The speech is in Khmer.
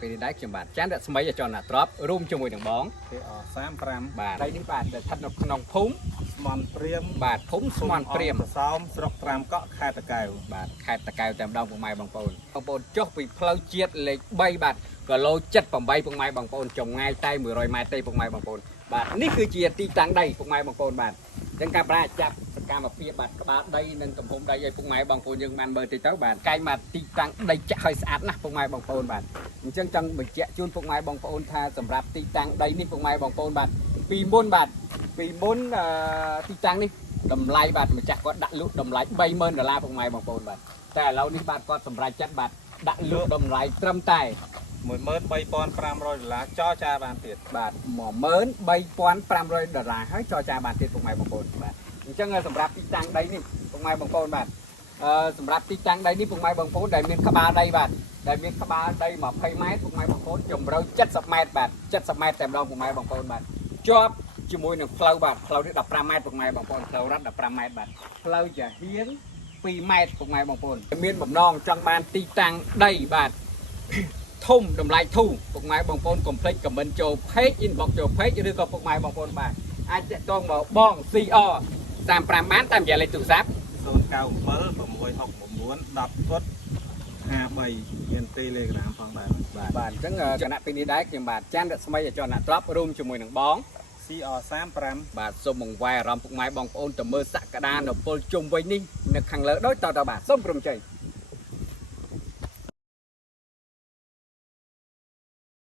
ពេលនេះដែរខ្ញុំបាទចាន់រស្មីចន្ទណាទ្របរួមជាមួយនឹងបង35បាទហើយនេះបាទដែលស្ថិតនៅក្នុងភូមិស្មន់ព្រាមបាទភូមិស្មន់ព្រាម សោមស្រុកត្រាំកក់ខេត្តតាកែវ បាទខេត្តតាកែវតែម្ដងពុកម៉ែបងប្អូនចុះពីផ្លូវជាតិលេខ3បាទគីឡូ78ពុកម៉ែបងប្អូនចម្ងាយតែ100ម៉ែត្រទេពុកម៉ែបងប្អូនបាទនេះគឺជាទីតាំងដីពុកម៉ែបងប្អូនបាទអញ្ចឹងការប្រាចាប់សកម្មភាពបាទក្បាលដីនិងទំហំដីឲ្យពុកម៉ែបងប្អូនយើងបានមើលតិចទៅបាទកាយមកទីតាំងដីចាក់ឲ្យស្អាតណាស់ពុកម៉ែបងប្អូនបាទអញ្ចឹងចង់បញ្ជាក់ជូនពុកម៉ែបងប្អូនថាសម្រាប់ទីតាំងដីនេះពុកម៉ែបងប្អូនបាទពីមុនទីតាំងនេះតម្លៃបាទម្ចាស់គាត់ដាក់លក់តម្លៃ$30,000ពុកម៉ែបងប្អូនបាទតែឥឡូវនេះបាទគាត់សម្រេចចិត្តបាទដាក់លក់តម្លៃត្រឹមតែ$13,500ចរចាបានទៀតបាទ$13,500ហើយចរចាបានទៀតពុកម៉ែបងប្អូនបាទអញ្ចឹងសម្រាប់ទីតាំងដីនេះពុកម៉ែបងប្អូនបាទសម្រាប់ទីតាំងដីនេះពុកម៉ែបងប្អូនដែលមានក្បាលដីបាទដែលមានក្បាលដី20ម៉ែត្រពុកម៉ែបងប្អូនជម្រៅ70ម៉ែត្របាទ70ម៉ែត្រតែម្ដងពុកម៉ែបងប្អូនបាទជាប់ជាមួយនឹងផ្លូវបាទផ្លូវនេះ15ម៉ែត្រពុកម៉ែបងប្អូនផ្លូវរ៉ាត់15ម៉ែត្របាទផ្លូវចាហៀង2ម៉ែត្រពុកម៉ែបងប្អូនមានបំណងចង់បានទីតាំងដីបាទធំតម្លៃធូរពុកម៉ែបងប្អូនកុំភ្លេចខមមិនចូល page inbox ចូល page ឬក៏ពុកម៉ែបងប្អូនបាទអាចតាក់ទងមកបង CR 35បានតាមរយៈលេខទូរស័ព្ទ097 610 មាន Telegram ផងដែរបាទអញ្ចឹងគណៈពេលនេះដែរខ្ញុំបាទចាន់រស្មីចន្ទណាទ្របរួមជាមួយនឹងបង CR35 បាទសូមបង្វែរអារម្មណ៍ពុកម៉ែបងប្អូនទៅមើលសក្តានុពលជុំវិញនេះនៅខាងលើដូចតទៅបាទសូមព្រមជ័យ